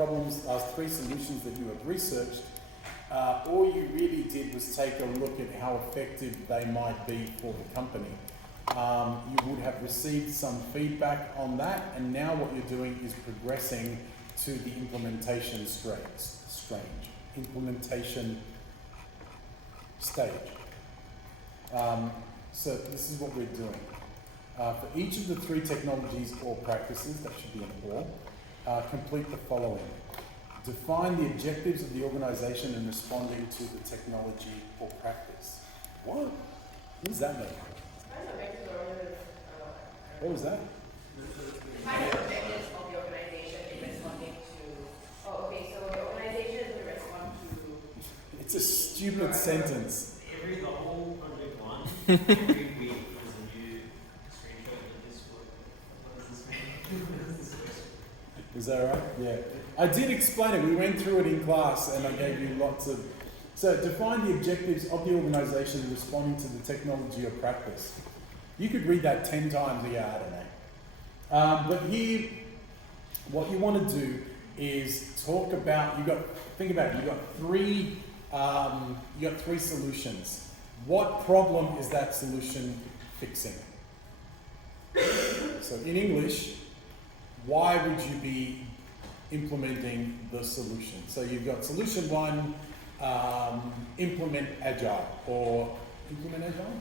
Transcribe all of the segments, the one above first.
problems, three solutions that you have researched, all you really did was take a look at how effective they might be for the company. You would have received some feedback on that, and now what you're doing is progressing to the implementation implementation stage. So this is what we're doing. For each of the three technologies or practices, that should be an or, complete the following. Define the objectives of the organization in responding to the technology or practice. What does that mean? What was that? Define the objectives of the organization in responding to... Oh, okay, so the organization is to respond to... It's a stupid sentence. The whole project one, every week is a new screenshot of this work. What does this mean? What is this question? Is that right? Yeah. I did explain it. We went through it in class and I gave you lots of... So, define the objectives of the organization in responding to the technology or practice. You could read that 10 times a year, I don't know. But here, what you want to do is talk about, think about it, you've got three solutions. What problem is that solution fixing? So in English, why would you be implementing the solution? So you've got solution one, implement agile, or implement agile?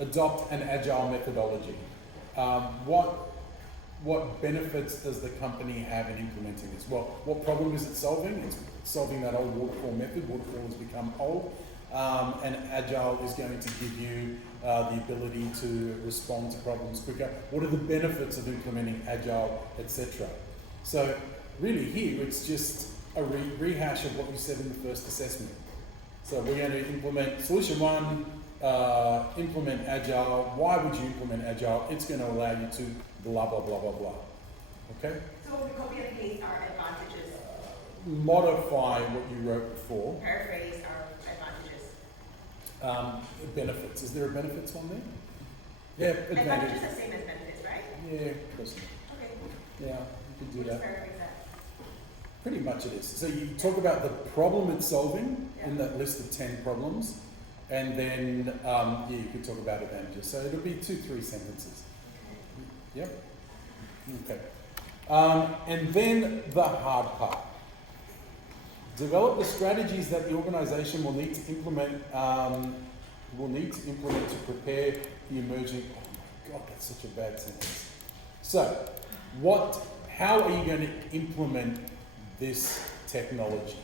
Adopt an agile methodology. What benefits does the company have in implementing this? Well, what problem is it solving? It's solving that old waterfall method. Waterfall has become old, and agile is going to give you the ability to respond to problems quicker. What are the benefits of implementing agile, etc.? So really here, it's just a rehash of what you said in the first assessment. So we're going to implement solution one, implement agile. Why would you implement agile? It's going to allow you to blah, blah, blah, blah, blah. Okay? So we copy and paste our advantages. Modify what you wrote before. Paraphrase our advantages. Benefits. Is there a benefits one there? Yeah, Advantages are the same as benefits, right? Yeah, close. Okay. Yeah, you can do that. Paraphrase that. Pretty much it is. So you talk about the problem it's solving in that list of 10 problems, and then you could talk about advantages. So it'll be 2-3 sentences. Yep. Okay. And then the hard part. Develop the strategies that the organisation will need to implement. To prepare the emerging. Oh my God, that's such a bad sentence. So, how are you going to implement this technology?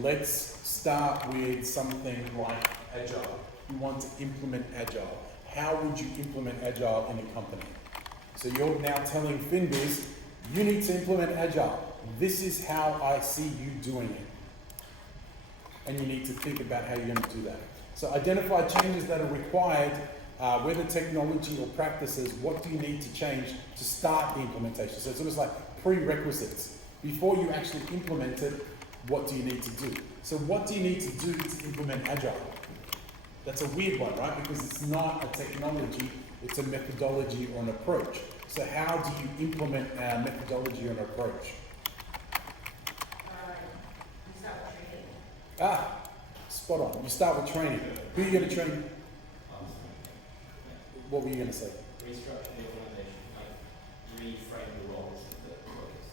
Let's start with something like agile. You want to implement agile. How would you implement agile in a company? So you're now telling Finbiz, you need to implement agile. This is how I see you doing it. And you need to think about how you're going to do that. So identify changes that are required, whether technology or practices, what do you need to change to start the implementation? So it's almost like prerequisites. Before you actually implement it, what do you need to do? So what do you need to do to implement agile? That's a weird one, right? Because it's not a technology, it's a methodology or an approach. So how do you implement a methodology or an approach? You start with training. Spot on. You start with training. Who are you going to train? What were you going to say? Restructure the organization, like reframe the roles of the workers.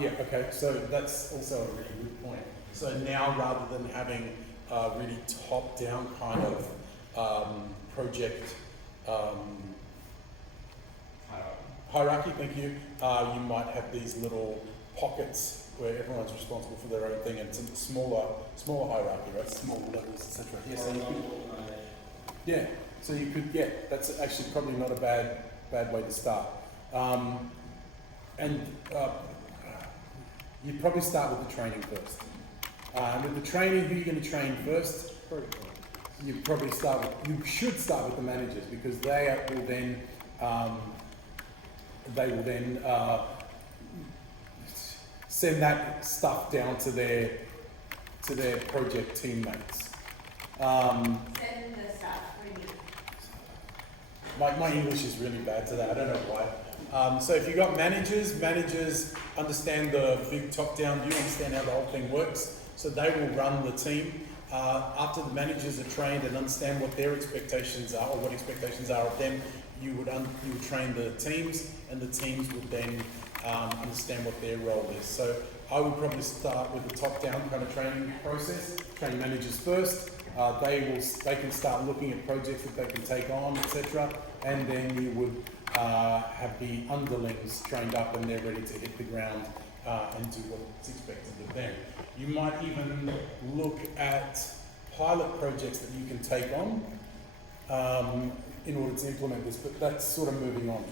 Yeah, okay. So that's also a really good point. So now rather than having a really top-down kind of project hierarchy, thank you, you might have these little pockets where everyone's responsible for their own thing, and it's a smaller hierarchy, right? Smaller levels, etc. So you could get, that's actually probably not a bad way to start. You'd probably start with the training first. With the training, who are you going to train first? You should start with the managers, because they will then send that stuff down to their project teammates. Send the stuff for you. My English is really bad today. I don't know why. So if you've got managers understand the big top-down view, understand how the whole thing works, so they will run the team. After the managers are trained and understand what their expectations are, or what expectations are of them, you would train the teams, and the teams would then understand what their role is. So I would probably start with the top-down kind of training process. Train managers first. They can start looking at projects that they can take on, etc. And then you would have the underlings trained up, and they're ready to hit the ground and do what's expected of them. You might even look at pilot projects that you can take on in order to implement this, but that's sort of moving on.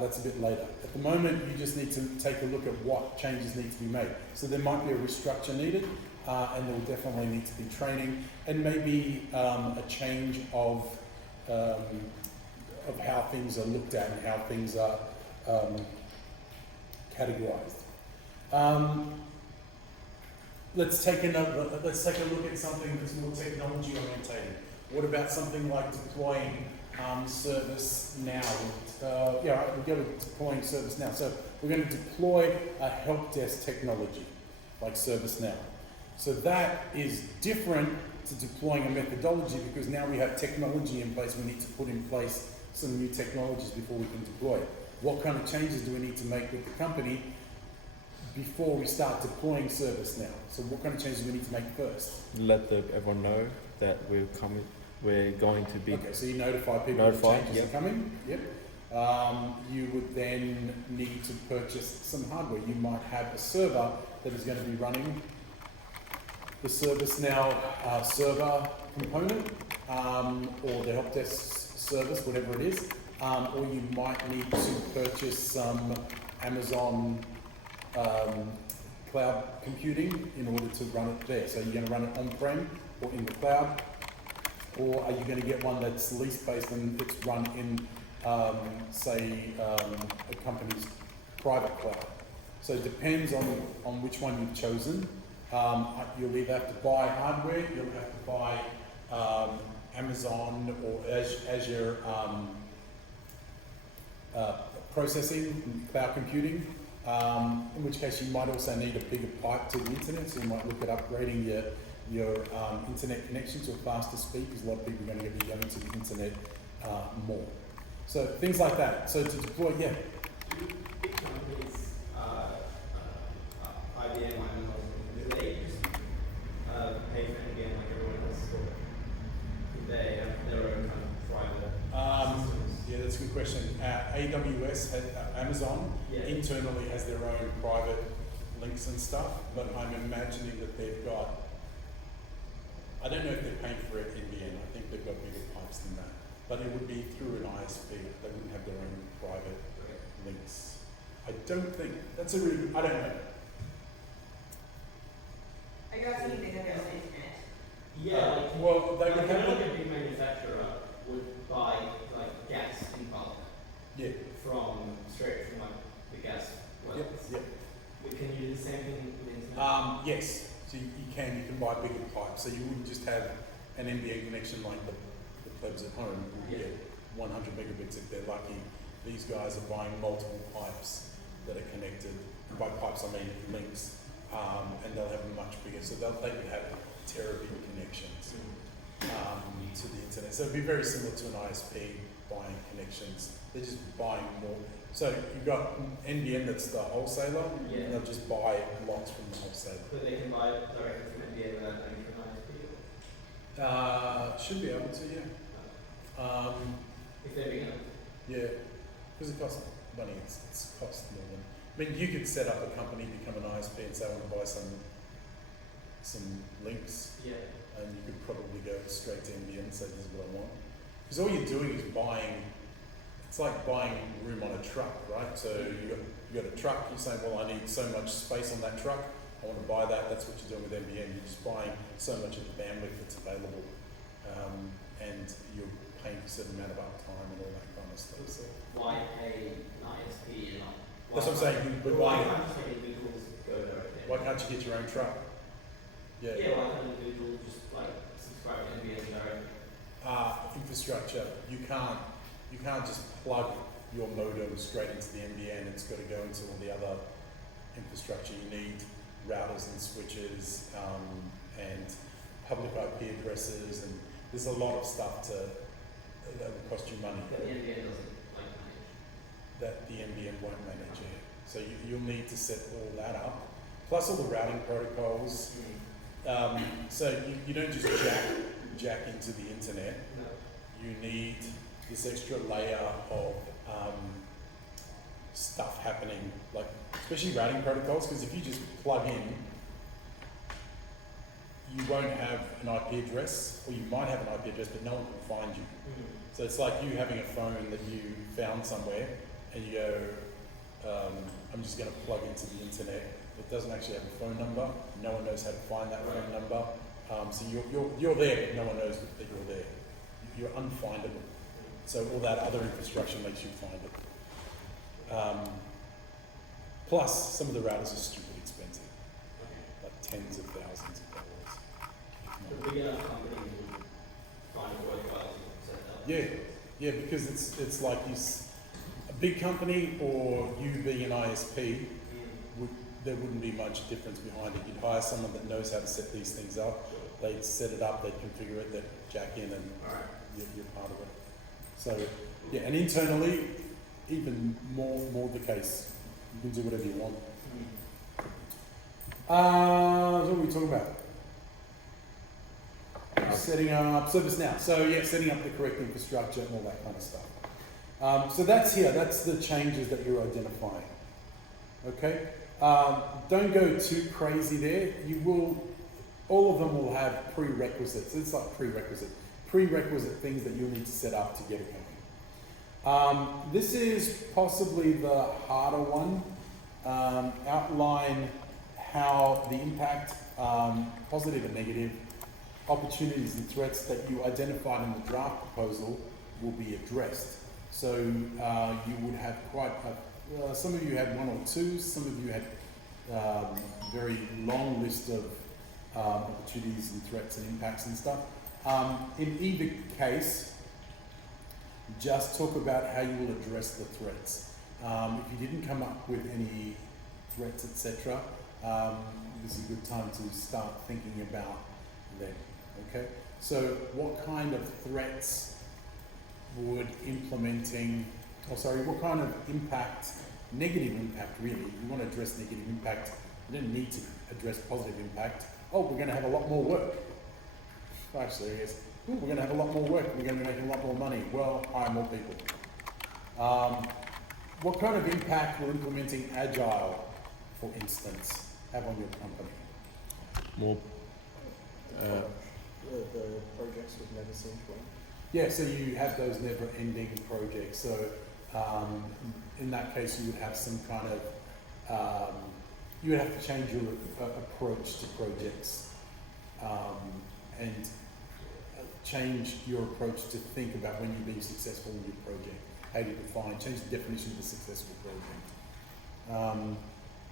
That's a bit later. At the moment, you just need to take a look at what changes need to be made. So there might be a restructure needed, and there will definitely need to be training, and maybe a change of how things are looked at and how things are categorized. Let's take a look at something that's more technology orientated. What about something like deploying service now? We'll go with deploying service now. So we're going to deploy a help desk technology like ServiceNow. So that is different to deploying a methodology, because now we have technology in place. We need to put in place some new technologies before we can deploy it. What kind of changes do we need to make with the company before we start deploying ServiceNow? So what kind of changes do we need to make first? Let everyone know that we're going to be. Okay, so you notify people that changes are coming. Yep. You would then need to purchase some hardware. You might have a server that is going to be running the ServiceNow server component, or the help desk service, whatever it is, or you might need to purchase some Amazon cloud computing in order to run it there. So you're going to run it on-prem or in the cloud, or are you going to get one that's lease-based and it's run in, say, a company's private cloud? So it depends on which one you've chosen. You'll either have to buy hardware, you'll have to buy Amazon or Azure processing, cloud computing, in which case you might also need a bigger pipe to the internet, so you might look at upgrading your internet connection to a faster speed, because a lot of people are going to be going to the internet more. So things like that. So to deploy, Big companies, IBM, do they just pay for NBN like everyone else, or do they have their own kind of private systems? Yeah, that's a good question. AWS, Amazon, internally has their own private links and stuff, but I'm imagining that they've got, I don't know if they're paying for it NBN, I think they've got bigger pipes than that, but it would be through an ISP, they wouldn't have their own private links. I don't think, that's a really good, I don't know. Are you asking if they have their own internet? Yeah, well, they would like have a big manufacturer would buy like gas in bulk. Yeah. Straight from like the gas wells. Yep. Can you do the same thing with the internet? Yes, so you can buy bigger pipes, so you wouldn't just have an NBN connection like the plebs at home who get 100 megabits if they're lucky. These guys are buying multiple pipes that are connected. And by pipes I mean links, and they'll have much bigger, so they could have terabit connections to the internet. So it'd be very similar to an ISP buying connections. They're just buying more. So you've got NBN that's the wholesaler, and they'll just buy lots from the wholesaler. But they can buy directly from NBN without going from ISP? Should be able to, yeah. If they're big enough? Yeah, because it costs money, it's cost more than. I mean, you could set up a company, become an ISP, and say, I want to buy some links. Yeah. And you could probably go straight to NBN and say, this is what I want. Because all you're doing is buying, it's like buying room on a truck, right? So you got a truck, you're saying, well, I need so much space on that truck, I want to buy that. That's what you're doing with NBN. You're just buying so much of the bandwidth that's available, and you're paying for a certain amount of uptime and all that kind of stuff. So why pay an ISP and not? That's what I'm saying. But why can't individuals go directly? Why can't you get your own truck? Yeah. Yeah, why can't individuals just like subscribe to NBN directly? Infrastructure. You can't just plug your modem straight into the NBN. It's got to go into all the other infrastructure. You need routers and switches and public IP addresses, and there's a lot of stuff that will cost you money. That the NBN doesn't like manage. That the NBN won't manage it. So you'll need to set all that up, plus all the routing protocols. So you don't just jack into the internet. No. You need this extra layer of stuff happening, like especially routing protocols, because if you just plug in, you won't have an IP address, or you might have an IP address, but no one can find you. So it's like you having a phone that you found somewhere, and you go, I'm just going to plug into the internet. It doesn't actually have a phone number. No one knows how to find that phone number. So you're there, but no one knows that you're there. You're unfindable. So all that other infrastructure makes you find it. Plus, some of the routers are stupid expensive, like tens of thousands of dollars. The bigger companies would find it worthwhile to set up. Yeah, because it's like a big company, or you being an ISP, there wouldn't be much difference behind it. You'd hire someone that knows how to set these things up. They'd set it up, they'd configure it, they'd jack in, and you're part of it. So, yeah, and internally, even more the case. You can do whatever you want. What are we talking about? Setting up ServiceNow. So yeah, setting up the correct infrastructure and all that kind of stuff. So that's here. That's the changes that you're identifying. Okay. Don't go too crazy there. All of them will have prerequisites. It's like prerequisite things that you'll need to set up to get it going. This is possibly the harder one. Outline how the impact, positive and negative, opportunities and threats that you identified in the draft proposal will be addressed. So you would have some of you had one or two, some of you had very long list of opportunities and threats and impacts and stuff. In either case, just talk about how you will address the threats. If you didn't come up with any threats, etc., this is a good time to start thinking about them. Okay, so what kind of threats would what kind of impact, negative impact really, you want to address negative impact, you don't need to address positive impact. Oh, we're going to have a lot more work. Actually, yes. We're going to have a lot more work, we're going to be making a lot more money. Well, hire more people. What kind of impact will implementing Agile, for instance, have on your company? More. The projects would never seem to end. Yeah, so you have those never-ending projects. So in that case, you would have some kind of, you would have to change your approach to projects and change your approach to think about when you're being successful in your project. How do you define, change the definition of a successful project.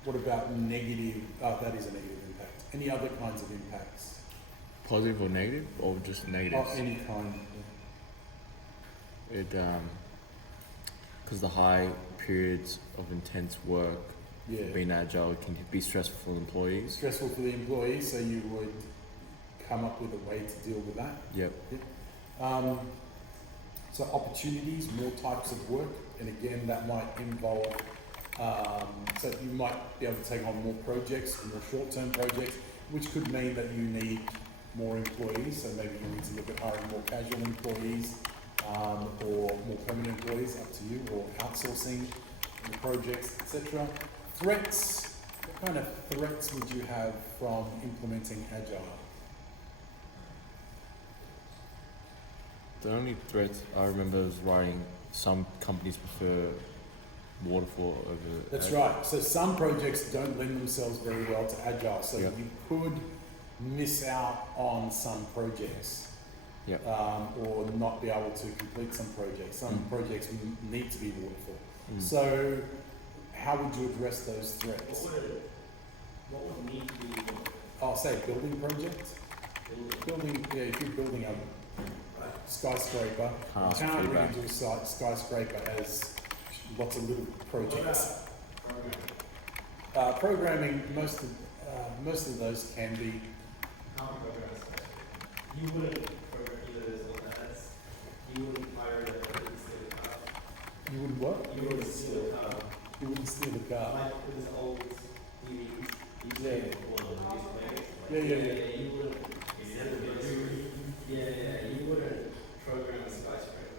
What about negative, that is a negative impact. Any other kinds of impacts? Positive or negative, or just negative? Of any kind. It because the high periods of intense work, being agile, can be stressful for employees. Stressful for the employees, so you would come up with a way to deal with that. Yep. So opportunities, more types of work, and again that might involve. So you might be able to take on more projects, more short-term projects, which could mean that you need more employees. So maybe you need to look at hiring more casual employees or more permanent employees, up to you, or outsourcing the projects, etc. Threats. What kind of threats would you have from implementing Agile? The only threats I remember was writing, some companies prefer waterfall over. That's Agile. right. So some projects don't lend themselves very well to Agile. So Yep. you could miss out on some projects. Yep. Or not be able to complete some projects. Some projects need to be waterfall. So how would you address those threats? What would need to be I'll say building project. Building, yeah, if you're building a skyscraper, you can't really do a skyscraper as lots of little projects. Programming. Programming, most of those can be. How many programs? You wouldn't program either this or that. You wouldn't hire a steal a car. You wouldn't what? You wouldn't steal a car. You wouldn't steal the car. Like with this old DVDs, you Yeah. take one of these players. Yeah. You wouldn't. You wouldn't program a skyscraper.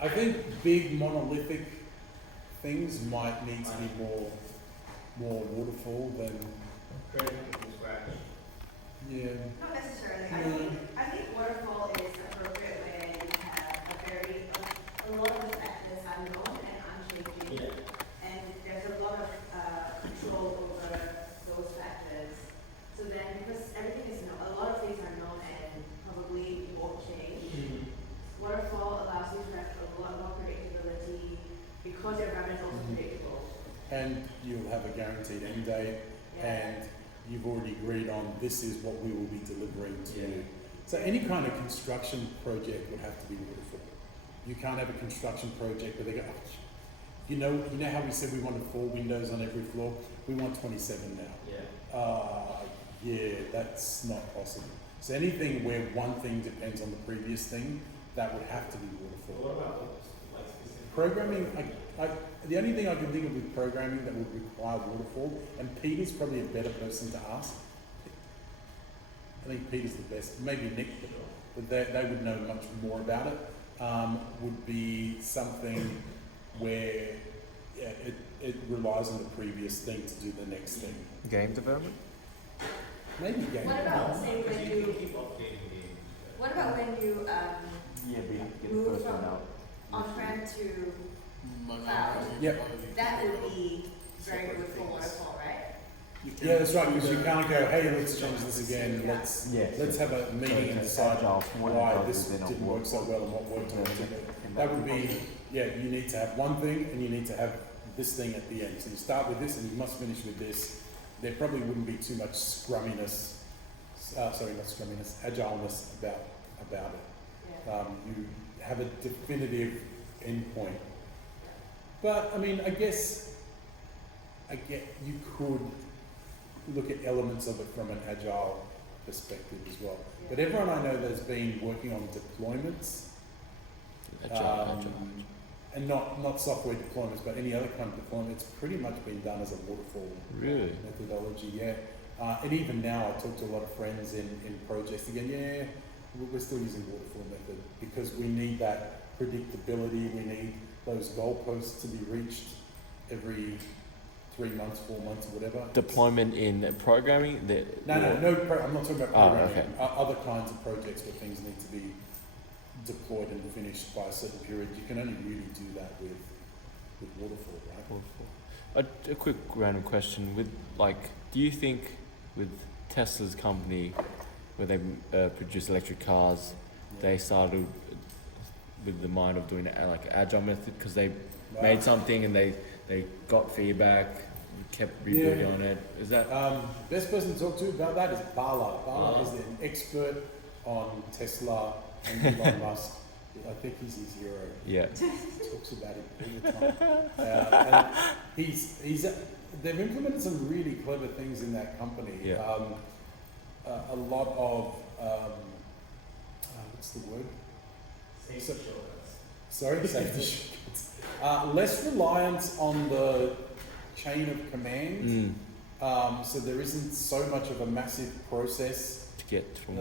I think big monolithic things might need to be more waterfall than Creating from scratch. yeah. Not necessarily. No. I think waterfall is appropriate when you have a lot of the factors are known and unchanging. Yeah. And there's a lot of control over those factors. So then, because everything is known, a lot of things are known and probably won't change. Waterfall allows you to have a lot more predictability because your environment is also predictable. And you'll have a guaranteed end date, and you've already agreed on this is what we will be delivering to you. So any kind of construction project would have to be waterfall. You can't have a construction project where they go, oh, you know how we said we wanted 4 windows on every floor? We want 27 now. Yeah, that's not possible. So anything where one thing depends on the previous thing, that would have to be waterfall. What about like specific Programming, the only thing I can think of with programming that would require waterfall, and Peter's probably a better person to ask. I think Peter's the best, maybe Nick, but they would know much more about it. Would be something where it relies on the previous thing to do the next thing. Game development? Maybe game. What about say when you keep updating games? what about when you Yeah, but you have to get Move the first from- one out. on-prem to cloud? Yep. That would be very good for waterfall, right? Yeah, that's right, because you can't go, hey, let's change this again, let's have a meeting and decide why this didn't work so well and what worked and what didn't. That would be, you need to have one thing and you need to have this thing at the end. So you start with this and you must finish with this. There probably wouldn't be too much scrumminess, agileness about it. You have a definitive endpoint. But I mean, I guess you could look at elements of it from an agile perspective as well. But everyone I know that's been working on deployments, and not software deployments, but any other kind of deployment, it's pretty much been done as a waterfall methodology. And even now, I talk to a lot of friends in projects again. We're still using waterfall method because we need that predictability. We need those goalposts to be reached every 3 months, 4 months, or whatever. Deployment in programming? I'm not talking about programming. okay. Other kinds of projects where things need to be deployed and finished by a certain period. You can only really do that with waterfall, right? A quick random question: do you think with Tesla's company, where they produce electric cars, they started with the mind of doing it like agile method because they made something and they got feedback, kept rebuilding on it? Is that best person to talk to about that is Bala. Bala is an expert on Tesla and Elon Musk. I think he's his hero. Yeah. Talks about it all the time. And they've implemented some really clever things in that company. Yeah. A lot of what's the word? Safety shortcuts. Sorry, safety shortcuts. Less reliance on the chain of command. So there isn't so much of a massive process to get from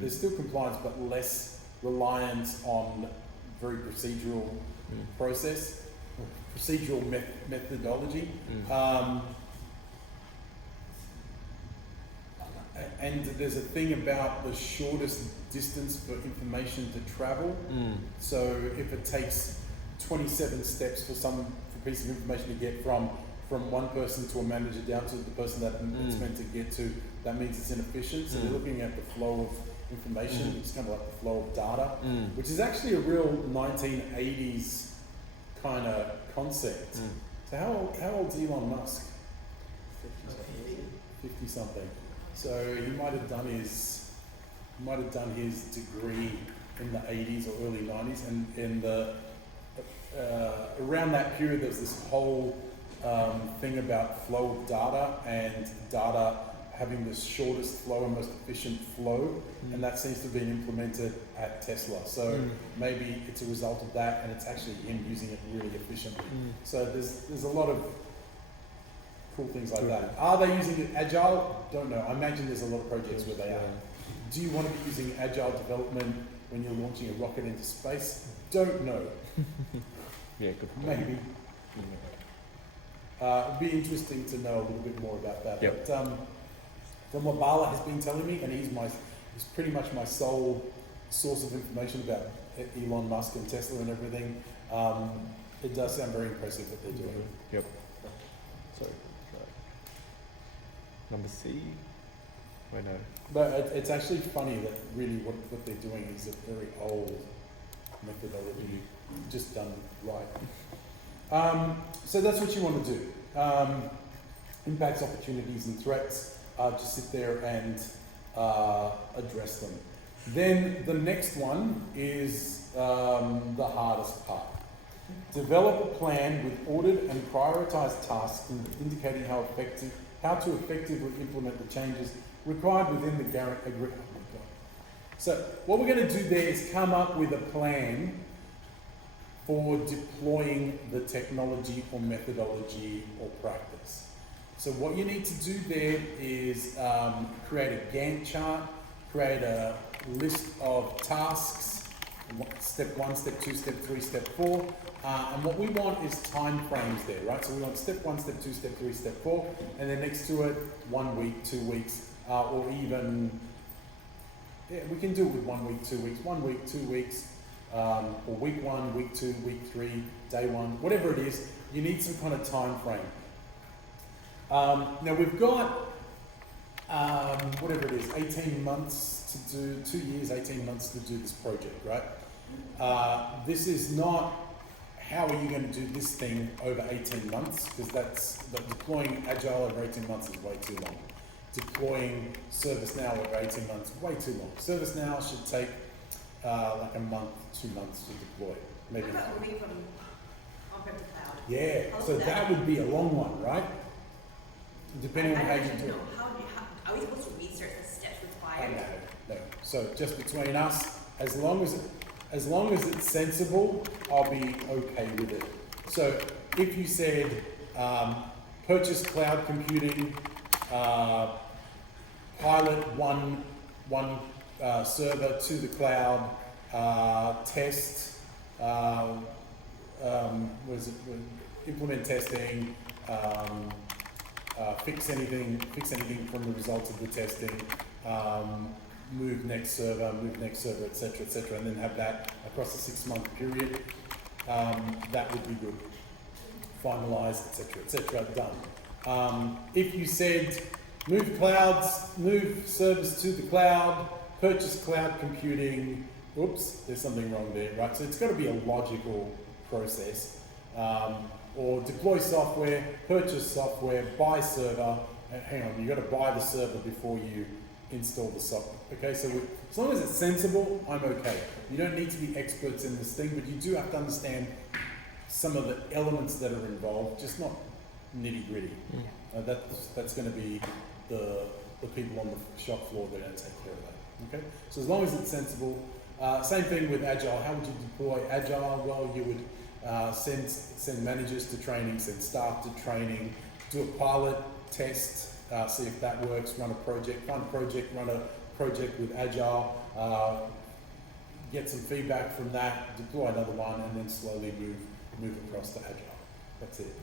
there's still compliance, but less reliance on very procedural process, procedural methodology. And there's a thing about the shortest distance for information to travel. So if it takes 27 steps for a piece of information to get from one person to a manager down to the person that it's meant to get to, that means it's inefficient. So they're looking at the flow of information, which is kind of like the flow of data, which is actually a real 1980s kind of concept. So how old's Elon Musk? 50 something. So he might have done his degree in the 80s or early 90s, and in the around that period there was this whole thing about flow of data and data having the shortest flow and most efficient flow, and that seems to have been implemented at Tesla. So maybe it's a result of that, and it's actually him using it really efficiently. So there's a lot of cool things like that. Are they using it agile? Don't know. I imagine there's a lot of projects where they are. Do you want to be using agile development when you're launching a rocket into space? Don't know. Yeah, good point. Maybe. It'd be interesting to know a little bit more about that. Yep. But from what Bala has been telling me, and he's pretty much my sole source of information about Elon Musk and Tesla and everything, it does sound very impressive what they're doing. Yep. Sorry. Number C? Wait, no. But it's actually funny that really what they're doing is a very old methodology, just done right. So that's what you want to do. Impacts, opportunities and threats, just sit there and address them. Then the next one is the hardest part. Develop a plan with ordered and prioritized tasks indicating how to effectively implement the changes required within the agreement. So what we're going to do there is come up with a plan for deploying the technology or methodology or practice. So what you need to do there is create a Gantt chart, create a list of tasks, step 1, step 2, step 3, step 4, and what we want is time frames there, right? So we want step 1, step 2, step 3, step 4, and then next to it, 1 week, 2 weeks, or even, we can do it with 1 week, 2 weeks, 1 week, 2 weeks, or week 1, week 2, week 3, day 1, whatever it is, you need some kind of time frame. Now we've got, whatever it is, 18 months to do, 2 years, 18 months to do this project, right? This is not, how are you going to do this thing over 18 months? Because deploying Agile over 18 months is way too long. Deploying ServiceNow over 18 months, way too long. ServiceNow should take like a month, 2 months to deploy. Maybe. What about moving from on-prem to cloud? Yeah, so that would be a long one, right? Depending on how you do it. Are we supposed to research the steps required? No. So just between us, as long as it's sensible, I'll be okay with it. So if you said purchase cloud computing, pilot one server to the cloud, test, implement testing, fix anything from the results of the testing, move next server, etc., and then have that across a 6-month period. That would be good. Finalized, etc., done. If you said move servers to the cloud, purchase cloud computing, oops, there's something wrong there, right? So it's got to be a logical process. Or deploy software, purchase software, buy server. Hang on, you've got to buy the server before you install the software. Okay, so as long as it's sensible, I'm okay. You don't need to be experts in this thing, but you do have to understand some of the elements that are involved, just not nitty gritty. That's going to be the people on the shop floor that are going to take care of that. Okay, so as long as it's sensible. Same thing with Agile. How would you deploy Agile? Well, you would send managers to training, send staff to training, do a pilot test, see if that works, run a project, run a project with Agile, get some feedback from that, deploy another one, and then slowly move across to Agile. That's it.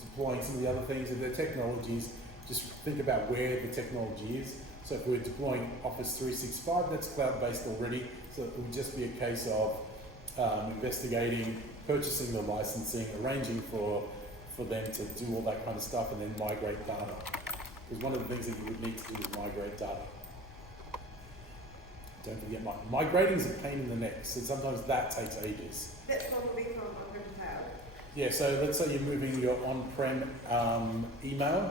Deploying some of the other things, if they're technologies, just think about where the technology is. So if we're deploying Office 365, that's cloud-based already, so it would just be a case of investigating, purchasing the licensing, arranging for them to do all that kind of stuff, and then migrate data. Because one of the things that you would need to do is migrate data. Don't forget, migrating is a pain in the neck, so sometimes that takes ages. That's probably from on-prem to cloud. Yeah, so let's say you're moving your on-prem email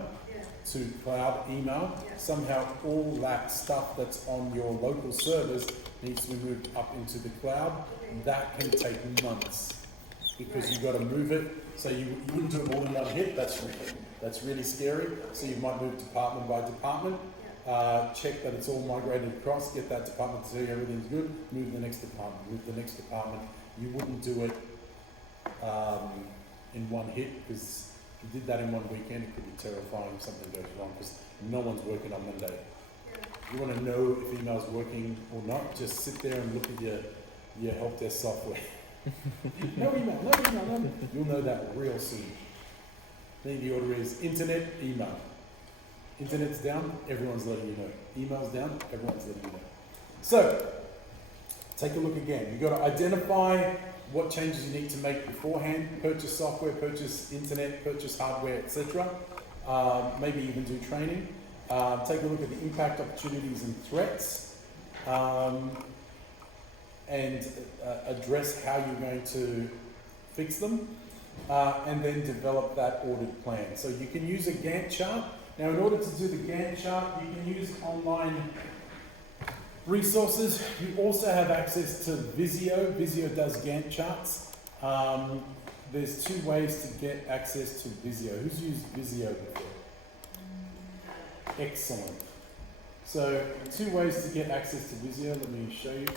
to cloud email. Yeah. Somehow all that stuff that's on your local servers needs to be moved up into the cloud. That can take months because you've got to move it. So you wouldn't do it all in one hit. That's really scary. So you might move department by department. Check that it's all migrated across. Get that department to say everything's good. Move the next department. Move the next department. You wouldn't do it in one hit, because if you did that in one weekend, it could be terrifying if something goes wrong, because no one's working on Monday. You want to know if email's working or not, just sit there and look at your help desk software. No email. You'll know that real soon. Then the order is internet, email. Internet's down, everyone's letting you know. Email's down, everyone's letting you know. So, take a look again. You've got to identify what changes you need to make beforehand. Purchase software, purchase internet, purchase hardware, etc. Maybe even do training. Take a look at the impact, opportunities and threats. And address how you're going to fix them. And then develop that audit plan. So you can use a Gantt chart. Now, in order to do the Gantt chart, you can use online resources. You also have access to Visio. Visio does Gantt charts. There's two ways to get access to Visio. Who's used Visio before? Excellent. So, two ways to get access to Visio. Let me show you.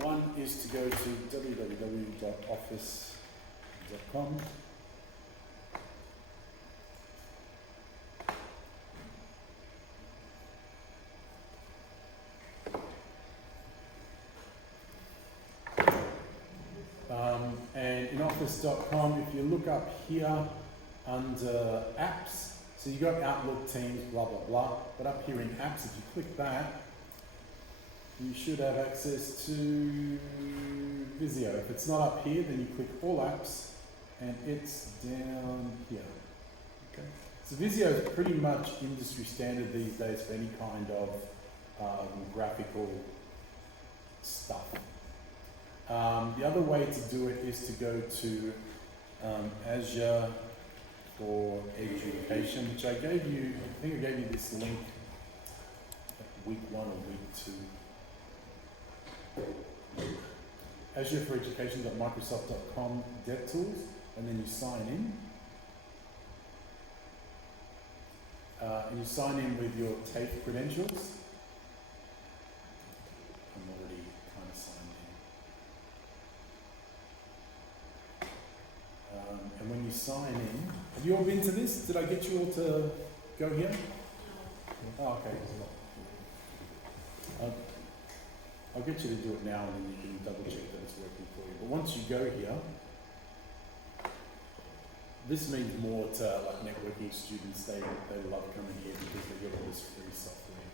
One is to go to www.office.com. And in office.com, if you look up here under apps, so you got Outlook, Teams, blah, blah, blah, but up here in apps, if you click that, you should have access to Visio. If it's not up here, then you click all apps, and it's down here. Okay. So Visio is pretty much industry standard these days for any kind of graphical stuff. The other way to do it is to go to Azure for Education, which I gave you. I think I gave you this link at week 1 or week 2. Azure for Education.microsoft.com DevTools, and then you sign in. And you sign in with your TAFE credentials. I'm already kind of signed in. And when you sign in, have you all been to this? Did I get you all to go here? Oh, okay. I'll get you to do it now, and then you can double check that it's working for you. But once you go here, this means more to like networking students. They love coming here because they get all this free software.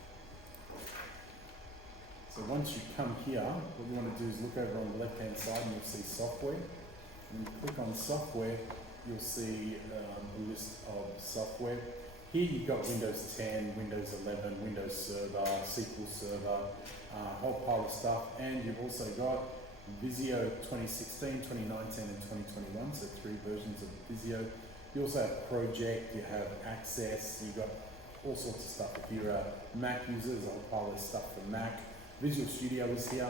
So once you come here, what you want to do is look over on the left-hand side, and you'll see software. When you click on software, you'll see a list of software. Here you've got Windows 10, Windows 11, Windows Server, SQL Server, a whole pile of stuff, and you've also got Visio 2016, 2019 and 2021, so 3 versions of Visio. You also have Project, you have Access, you've got all sorts of stuff. If you're a Mac user, there's a whole pile of stuff for Mac. Visual Studio is here,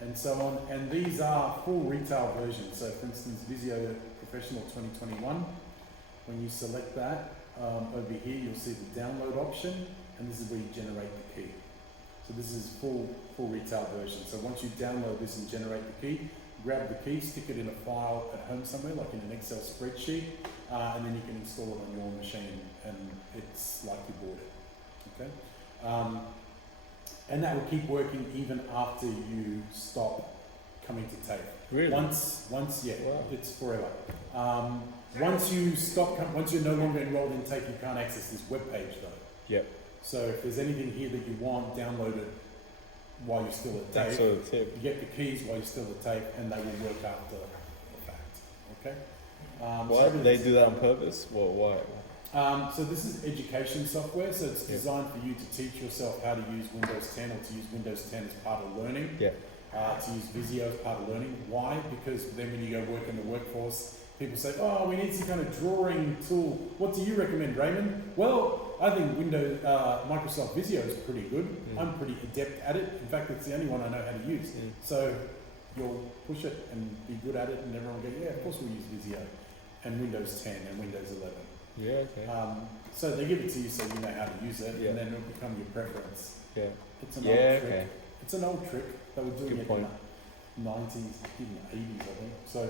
and so on. And these are full retail versions. So for instance, Visio Professional 2021, when you select that, over here you'll see the download option, and this is where you generate the key. So this is full retail version. So once you download this and generate the key, grab the key, stick it in a file at home somewhere, like in an Excel spreadsheet, and then you can install it on your machine, and it's like you bought it. Okay, and that will keep working even after you stop coming to TAFE. Really? Once, yeah, wow. It's forever. Once you stop, once you're no longer enrolled in TAFE, you can't access this web page though. Yep. So if there's anything here that you want, download it while you're still at That's TAFE. sort of tip. You get the keys while you're still at TAFE, and they will work after the fact. Okay. Why do they do that on purpose? Why? So this is education software, so it's designed for you to teach yourself how to use Windows 10 or to use Windows 10 as part of learning. Yeah. To use Visio as part of learning. Why? Because then when you go work in the workforce, people say, oh, we need some kind of drawing tool. What do you recommend, Raymond? Well, I think Microsoft Visio is pretty good. I'm pretty adept at it. In fact, it's the only one I know how to use. So you'll push it and be good at it, and everyone will go, yeah, of course we'll use Visio. And Windows 10 and Windows 11. Yeah, okay. So they give it to you so you know how to use it, and then it'll become your preference. Yeah. It's an old trick. Okay. It's an old trick. They were doing Good it point. in the 90s, even the 80s, I think. So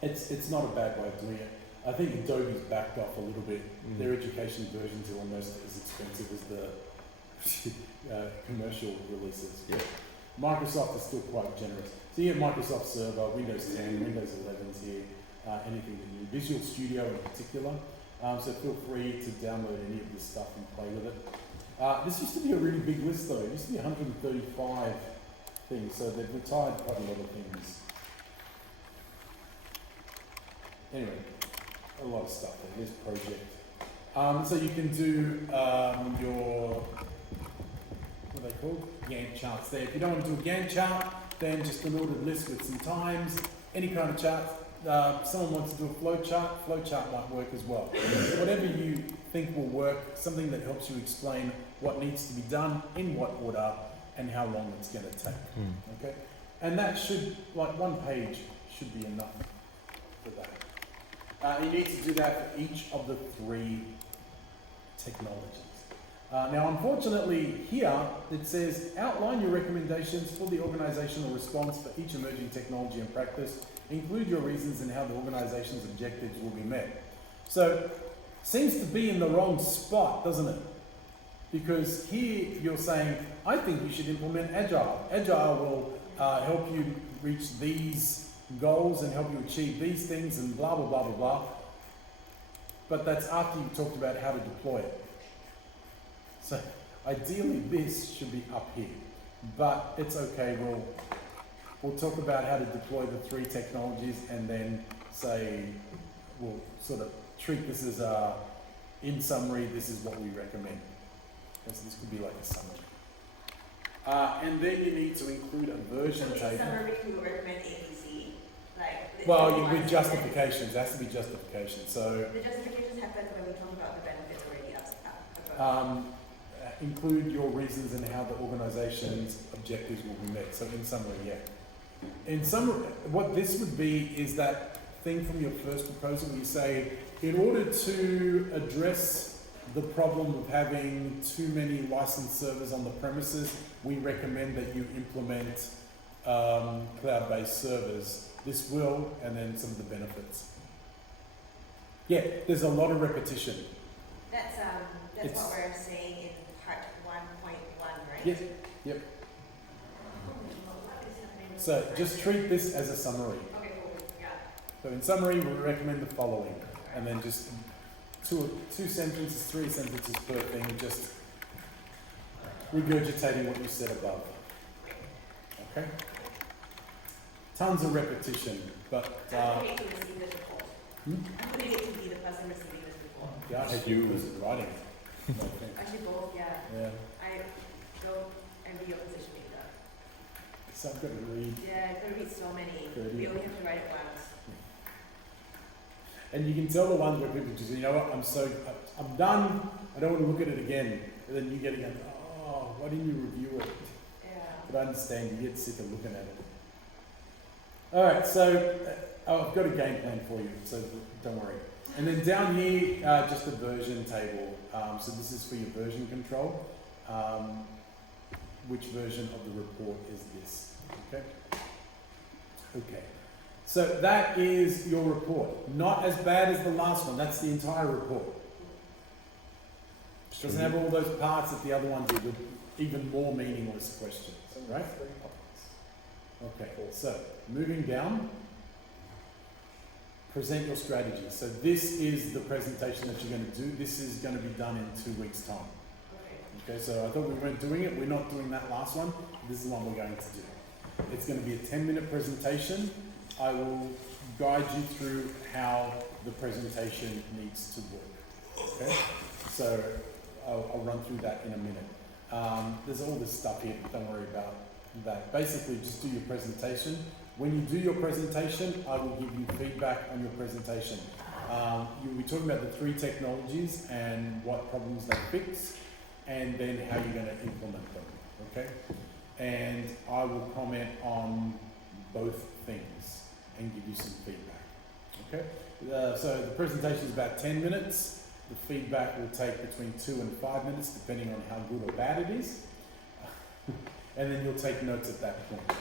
it's not a bad way of doing it. I think Adobe's backed off a little bit. Their education versions are almost as expensive as the commercial releases. Yeah. Microsoft is still quite generous. So you have Microsoft Server, Windows 10, Windows 11's here, anything that you Visual Studio in particular. So feel free to download any of this stuff and play with it. This used to be a really big list though. It used to be 135 things, so they've retired quite a lot of things. Anyway, a lot of stuff there. There's project. So you can do your, what are they called? Gantt charts there. If you don't want to do a Gantt chart, then just an ordered list with some times, any kind of chart. Someone wants to do a flow chart might work as well. Whatever you think will work, something that helps you explain what needs to be done, in what order, and how long it's going to take. Okay? And that should, like one page should be enough for that. You need to do that for each of the 3 technologies. Now, unfortunately, here it says outline your recommendations for the organizational response for each emerging technology and practice. Include your reasons and how the organization's objectives will be met. So, seems to be in the wrong spot, doesn't it? Because here you're saying, I think you should implement Agile. Agile will help you reach these goals and help you achieve these things and blah, blah, blah, blah, blah. But that's after you've talked about how to deploy it. So ideally this should be up here, but it's okay. We'll talk about how to deploy the 3 technologies and then say, we'll sort of treat this as in summary, this is what we recommend. So this could be like a summary. And then you need to include a version so table. in summary, we would recommend ABC. Like, Well, with justifications, there has to be justification. So the justifications happen when we talk about the benefits already up. include your reasons and how the organization's objectives will be met. So in summary, yeah. In summary, what this would be is that thing from your first proposal where you say, in order to address the problem of having too many licensed servers on the premises, we recommend that you implement cloud-based servers. This will, and then some of the benefits. Yeah, there's a lot of repetition. That's what we're saying in part 1.1, right? Yep, yep. So just treat this as a summary. Okay, cool. Yeah. So in summary, we recommend the following, and then just two sentences, 3 sentences per thing, just regurgitating what you said above. Okay? Tons of repetition, but I'm putting it to receive this report. Hmm? I'm putting it to be the person receiving this report. yeah, I hate you as writing. Actually, both. Yeah. Yeah. I don't envy your position either. So I've got to read. Yeah, I've got to read so many. 30. We only have to write it once. And you can tell the ones where people just, you know what, I'm done, I don't want to look at it again. And then you get again, oh, why didn't you review it? Yeah. But I understand, you get sick of looking at it. Alright, so I've got a game plan for you, so don't worry. And then down here, just a version table. So this is for your version control. Which version of the report is this? Okay. Okay. So that is your report. Not as bad as the last one. That's the entire report. Doesn't have all those parts that the other ones did with even more meaningless questions, right? Okay, so moving down, present your strategy. So this is the presentation that you're going to do. This is going to be done in 2 weeks' time. Okay, so I thought we weren't doing it. We're not doing that last one. This is the one we're going to do. It's going to be a 10-minute presentation. I will guide you through how the presentation needs to work. Okay, so I'll run through that in a minute. There's all this stuff here, but don't worry about that. Basically, just do your presentation. When you do your presentation, I will give you feedback on your presentation. You'll be talking about the 3 technologies and what problems they fix, and then how you're going to implement them, okay? And I will comment on both things and give you some feedback, okay? So the presentation is about 10 minutes. The feedback will take between 2 and 5 minutes, depending on how good or bad it is. And then you'll take notes at that point.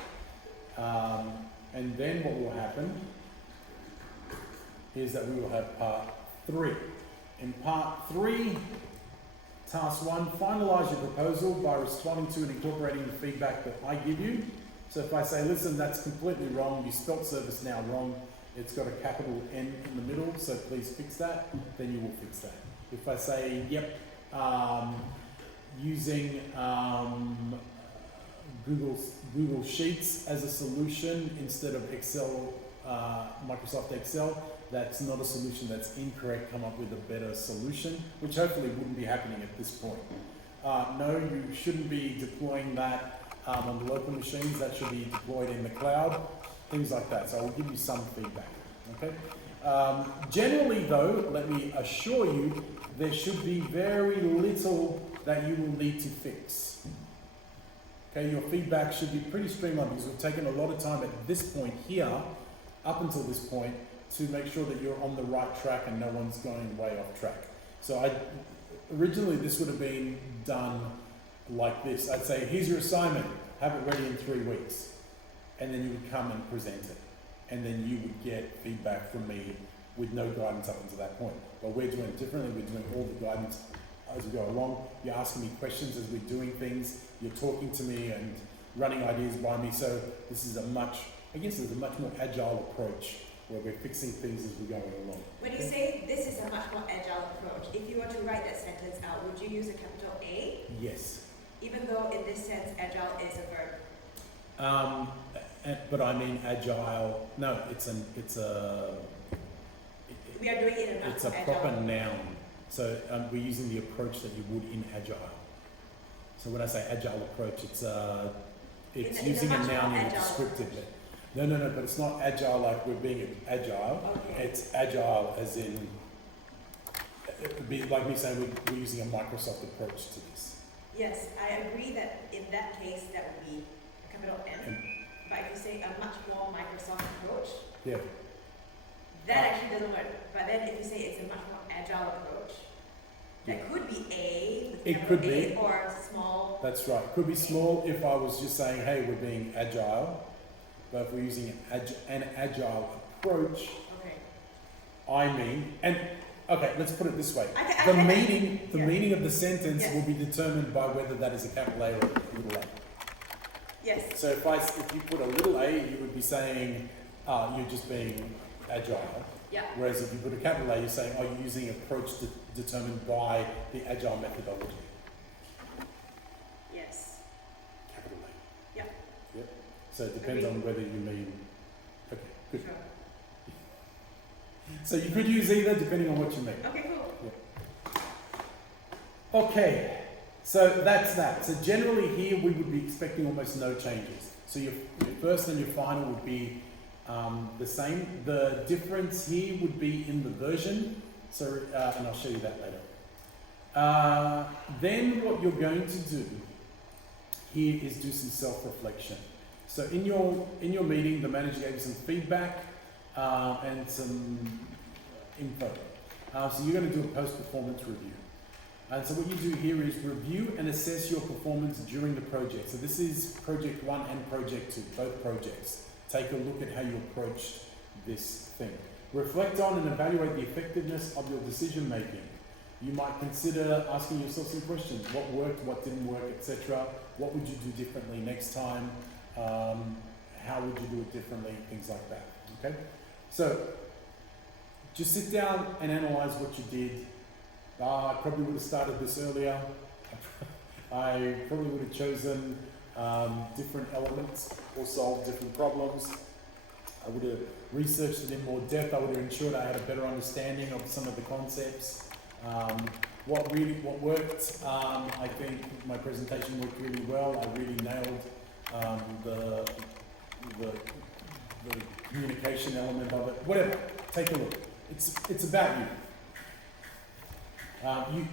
And then what will happen is that we will have part 3. In part 3, task 1, finalise your proposal by responding to and incorporating the feedback that I give you. So if I say, listen, that's completely wrong, you spelt ServiceNow wrong, it's got a capital N in the middle, so please fix that, then you will fix that. If I say, yep, using Google Sheets as a solution instead of Excel, Microsoft Excel, that's not a solution, that's incorrect, come up with a better solution, which hopefully wouldn't be happening at this point. No, you shouldn't be deploying that on the local machines, that should be deployed in the cloud, things like that. So I'll give you some feedback, okay? Generally though, let me assure you, there should be very little that you will need to fix. Okay, your feedback should be pretty streamlined because we've taken a lot of time at this point here, up until this point, to make sure that you're on the right track and no one's going way off track. So originally this would have been done like this. I'd say, here's your assignment, have it ready in 3 weeks. And then you would come and present it. And then you would get feedback from me with no guidance up until that point. But we're doing it differently, we're doing all the guidance as we go along. You're asking me questions as we're doing things, you're talking to me and running ideas by me. So this is a much more agile approach where we're fixing things as we're going along. When you say this is a much more agile approach, if you were to write that sentence out, would you use a capital A? Yes. Even though in this sense, agile is a verb. But I mean agile. No, We are doing it in a it's a proper noun. So we're using the approach that you would in agile. So when I say agile approach, it's using a noun in a descriptive. No, but it's not agile like we're being agile. Okay. It's agile as in, it would be like me saying we're using a Microsoft approach to this. Yes, I agree that in that case that would be a capital M. But if you say a much more Microsoft approach, Yeah. that actually doesn't work. But then if you say it's a much more agile approach, that could be A with It capital could A, be. or small. That's right. Could be small if I was just saying, hey, we're being agile. But if we're using an agile approach, Okay. I mean, and okay, let's put it this way. The meaning of the sentence Yes. will be determined by whether that is a capital A or a little a. Yes. So if you put a little a, you would be saying you're just being agile. Yeah. Whereas if you put a capital A, you're saying, are you using approach determined by the agile methodology? Yes. Capital A. Yeah. Yep. So it depends on whether you mean. Okay, good. Sure. So you could use either depending on what you mean. Okay, cool. Okay, so that's that. So generally here we would be expecting almost no changes. So your first and your final would be the same. The difference here would be in the version. So, and I'll show you that later. Then what you're going to do here is do some self-reflection. So in your meeting, the manager gave you some feedback and some info. So you're going to do a post-performance review. And so what you do here is review and assess your performance during the project. So this is project 1 and project 2, both projects. Take a look at how you approached this thing. Reflect on and evaluate the effectiveness of your decision making. You might consider asking yourself some questions. What worked, what didn't work, etc. What would you do differently next time? How would you do it differently? Things like that. Okay? So just sit down and analyze what you did. I probably would have started this earlier. I probably would have chosen different elements or solved different problems. I would have researched it in more depth. I would have ensured I had a better understanding of some of the concepts. What worked, I think my presentation worked really well. I really nailed the the communication element of it, whatever. Take a look. It's about you.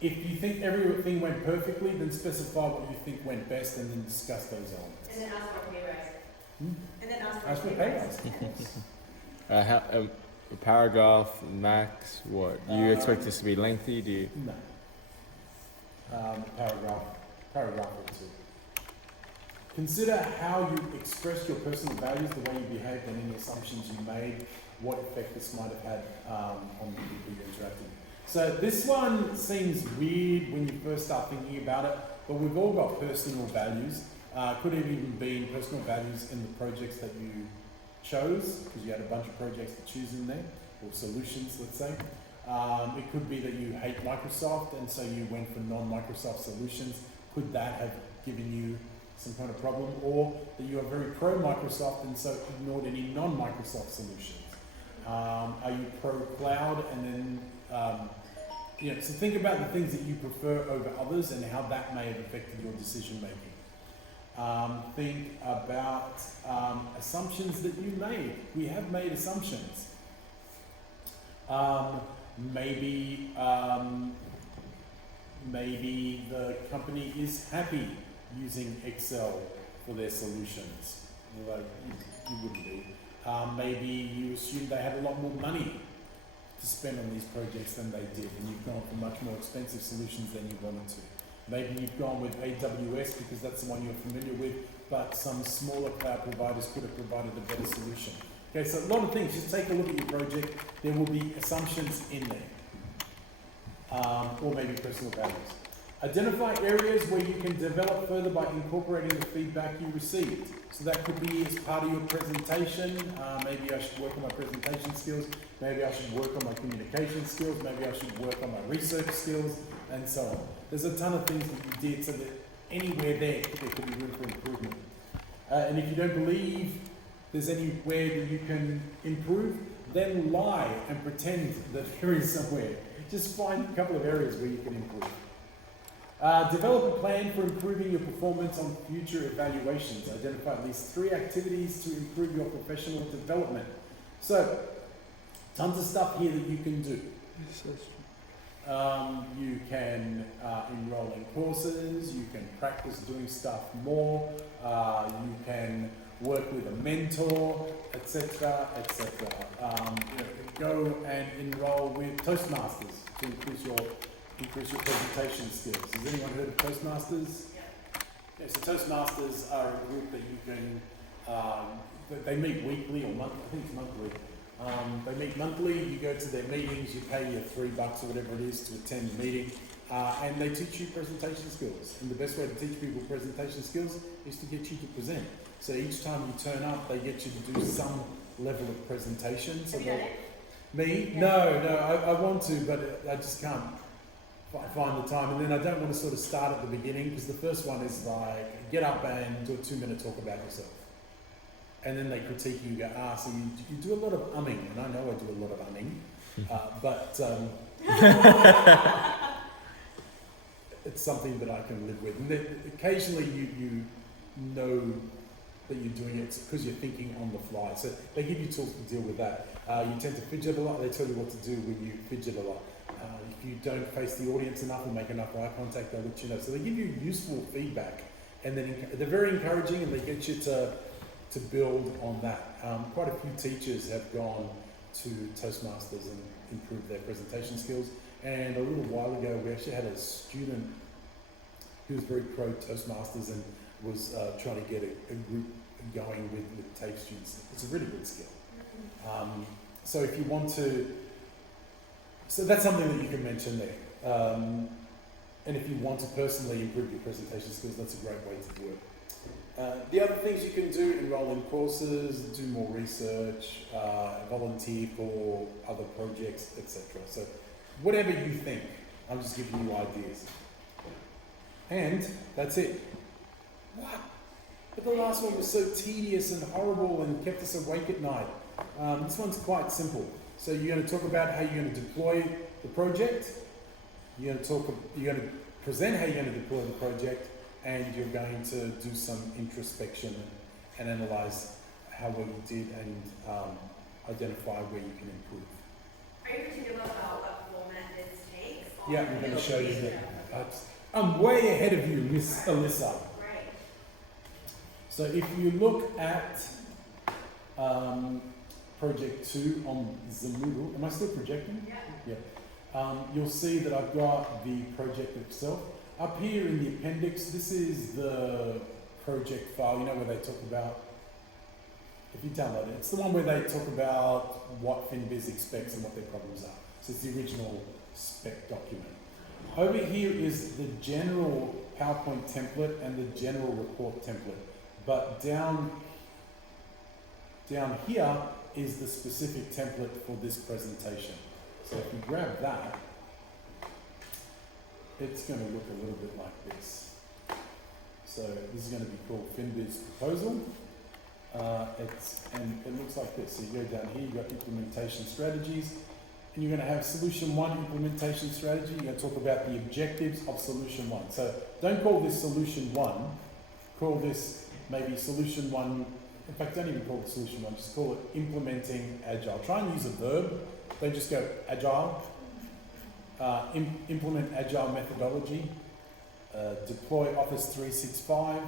If you think everything went perfectly, then specify what you think went best, and then discuss those elements. And then ask for a pay rise. Hmm? And then ask Ask for for a pay pay rise. rise. A paragraph max. What do you expect this to be lengthy? Do you? No. Paragraph or two. Consider how you expressed your personal values, the way you behaved, and any assumptions you made, what effect this might have had on the people you interacted with. So this one seems weird when you first start thinking about it, but we've all got personal values. Could have even been personal values in the projects that you chose, because you had a bunch of projects to choose in there, or solutions, let's say. It could be that you hate Microsoft, and so you went for non-Microsoft solutions. Could that have given you some kind of problem? Or that you are very pro-Microsoft, and so ignored any non-Microsoft solutions. Are you pro-cloud, and then so think about the things that you prefer over others and how that may have affected your decision making. Think about assumptions that you made. We have made assumptions. Maybe the company is happy using Excel for their solutions. Although you wouldn't be. Maybe you assume they had a lot more money to spend on these projects than they did, and you've gone for much more expensive solutions than you wanted to. Maybe you've gone with AWS because that's the one you're familiar with, but some smaller cloud providers could have provided a better solution. Okay, so a lot of things. Just take a look at your project. There will be assumptions in there, or maybe personal values. Identify areas where you can develop further by incorporating the feedback you received. So that could be as part of your presentation. Maybe I should work on my presentation skills. Maybe I should work on my communication skills. Maybe I should work on my research skills, and so on. There's a ton of things that you did, so that anywhere there could be room for improvement. And if you don't believe there's anywhere that you can improve, then lie and pretend that there is somewhere. Just find a couple of areas where you can improve. Develop a plan for improving your performance on future evaluations. Identify at least 3 activities to improve your professional development. So, tons of stuff here that you can do. You can enroll in courses, you can practice doing stuff more, you can work with a mentor, etc., etc. Go and enroll with Toastmasters to increase your presentation skills. Has anyone heard of Toastmasters? Yeah. Okay, so Toastmasters are a group that you can, they meet weekly or monthly, I think it's monthly. They meet monthly, you go to their meetings, you pay your $3 or whatever it is to attend the meeting, and they teach you presentation skills. And the best way to teach people presentation skills is to get you to present. So each time you turn up, they get you to do some level of presentation. So Have you done it? Me? Yeah. No, I want to, but I just can't find the time. And then I don't want to sort of start at the beginning, because the first one is like, get up and do a 2-minute talk about yourself. And then they critique you, go, so you do a lot of umming, and I know I do a lot of umming, but it's something that I can live with. And then occasionally you know that you're doing it because you're thinking on the fly. So they give you tools to deal with that. You tend to fidget a lot. They tell you what to do when you fidget a lot. If you don't face the audience enough or make enough eye contact, they'll let you know. So they give you useful feedback, and then they're very encouraging, and they get you to build on that. Quite a few teachers have gone to Toastmasters and improved their presentation skills. And a little while ago, we actually had a student who was very pro Toastmasters and was trying to get a group going with TAFE students. It's a really good skill. So if you want to, so that's something that you can mention there. And if you want to personally improve your presentation skills, that's a great way to do it. The other things you can do, enroll in courses, do more research, volunteer for other projects, etc. So whatever you think, I'm just giving you ideas. And that's it. What? But the last one was so tedious and horrible and kept us awake at night. This one's quite simple. So you're going to talk about how you're going to deploy the project. You're going to present how you're going to deploy the project, and you're going to do some introspection and analyze how well you did and identify where you can improve. Are you particular about what format this takes? Yeah, I'm going to show you that. I'm way ahead of you, Miss Alyssa. Right. So if you look at project 2 on Moodle, am I still projecting? Yeah. Yeah. You'll see that I've got the project itself. Up here in the appendix, this is the project file, you know, where they talk about, if you download it, it's the one where they talk about what FinBiz expects and what their problems are. So it's the original spec document. Over here is the general PowerPoint template and the general report template. But down here is the specific template for this presentation. So if you grab that, it's going to look a little bit like this. So this is going to be called FinBiz Proposal. And it looks like this. So you go down here, you've got implementation strategies, and you're going to have solution 1 implementation strategy. You're going to talk about the objectives of solution 1. So don't call this solution 1, call this maybe solution 1. In fact, don't even call it solution 1, just call it implementing agile. Try and use a verb, don't just go agile. Implement agile methodology, deploy Office 365,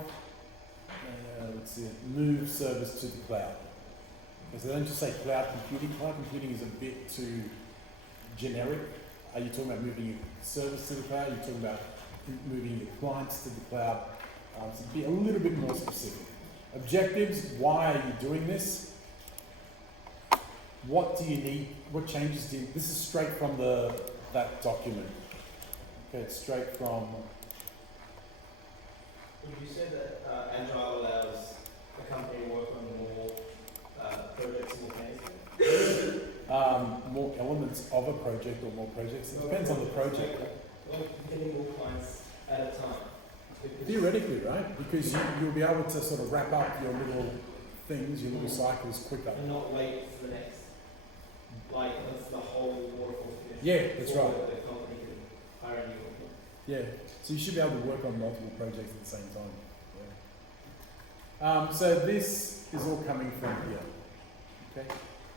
let's see, move service to the cloud. Okay, so don't just say cloud computing. Cloud computing is a bit too generic. Are you talking about moving your service to the cloud? Are you talking about moving your clients to the cloud? So be a little bit more specific. Objectives, why are you doing this? What do you need? What changes do you need? This is straight from that document. Okay, it's straight from. Would you say that Agile allows a company to work on more projects simultaneously? More elements of a project or more projects. It depends on the project. Like getting more clients at a time. Theoretically, right? Because you'll be able to sort of wrap up your little things, your little cycles quicker. And not wait for the next, like that's the whole waterfall finish. Yeah, that's right. The company can hire a new one. Yeah, so you should be able to work on multiple projects at the same time. Yeah. So this is all coming from here. Okay,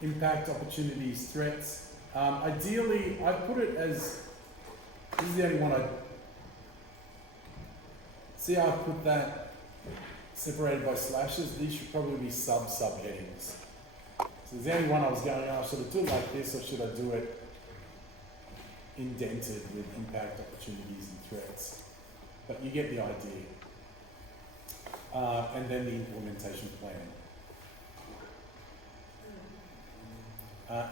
impact, opportunities, threats. Ideally, I put it as, this is the only one I, see how I put that separated by slashes? These should probably be subheadings. So there's the only one I was going, oh, should I do it like this or should I do it indented with impact, opportunities and threats? But you get the idea. And then the implementation plan.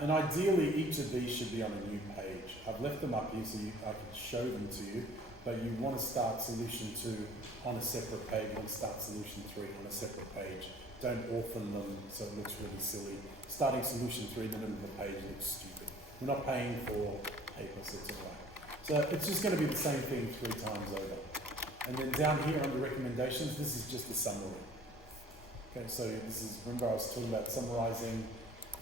And ideally each of these should be on a new page. I've left them up here so I can show them to you, but you want to start solution 2 on a separate page, you want to start solution 3 on a separate page. Don't orphan them so it looks really silly. Starting solution 3 in the middle of the page looks stupid. We're not paying for paper, so it's all right. So it's just going to be the same thing 3 times over. And then down here under recommendations, this is just the summary. Okay, so this is, remember I was talking about summarizing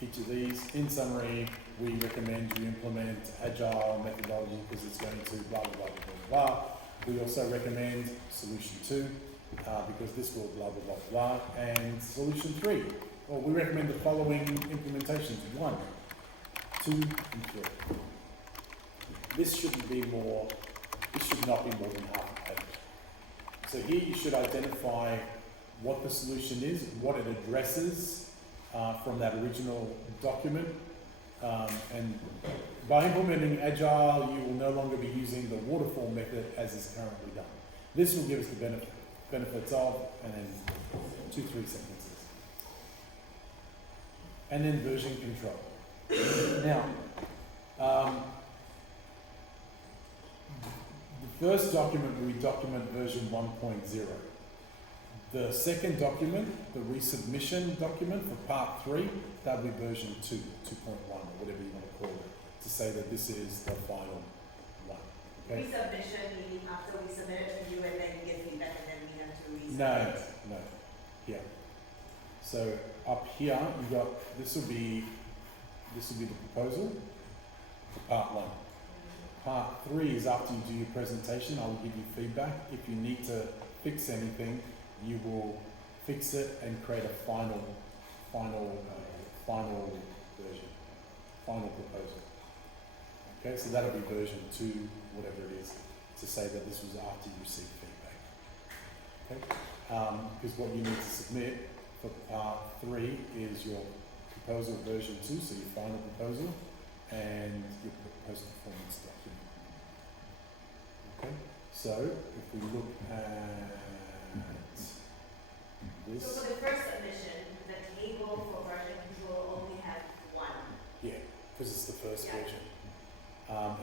each of these. In summary, we recommend you implement agile methodology because it's going to blah, blah, blah, blah, blah. We also recommend solution 2 because this will blah, blah, blah, blah. And solution 3, well, we recommend the following implementations: 1, 2, and 3. This shouldn't be more, this should not be more than half a page. So here you should identify what the solution is, what it addresses from that original document. And by implementing Agile, you will no longer be using the waterfall method as is currently done. This will give us the benefits of, and then 2-3 sentences. And then version control. Now, the first document will be document version 1.0. The second document, the resubmission document for part 3, that will be version 2.1 or whatever you want to call it, to say that this is the final one. Okay? Resubmission meaning after we submit it to you and then you get feedback and then we have to resubmit. No. Here. So up here you got, this will be the proposal for part 1. Part 3 is after you do your presentation. I will give you feedback. If you need to fix anything, you will fix it, and create a final version, final proposal. Okay, so that'll be version 2, whatever it is, to say that this was after you received feedback. Okay, because what you need to submit for part 3 is your proposal version 2, so your final proposal, and your post-performance document. Okay, so if we look at this, So for the first submission, the table for version 2 will only have 1. yeah, because it's the first Yeah. version.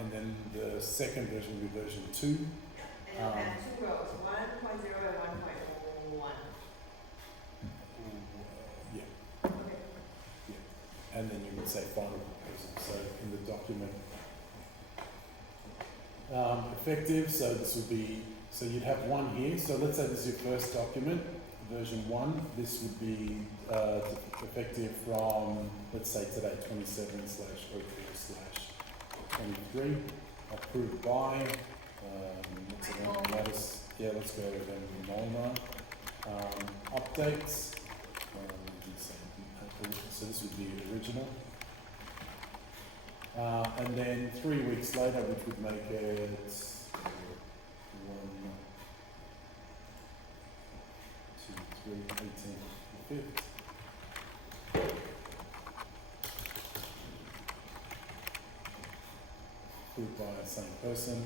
And then the second version will be version 2. And it'll have 2 rows, 1.0 and 1.1. Yeah, Okay. yeah. And then you would say final proposal. So in the document, effective, so this would be, so you'd have 1 here. So let's say this is your first document, version 1. This would be effective from, let's say today, 27/03/23, approved by, what's the name? Notice, yeah, let's go with Molnar. Updates, so this would be original. And then 3 weeks later, which would make it 1, 2, 3, 18, 5th. Approved by the same person.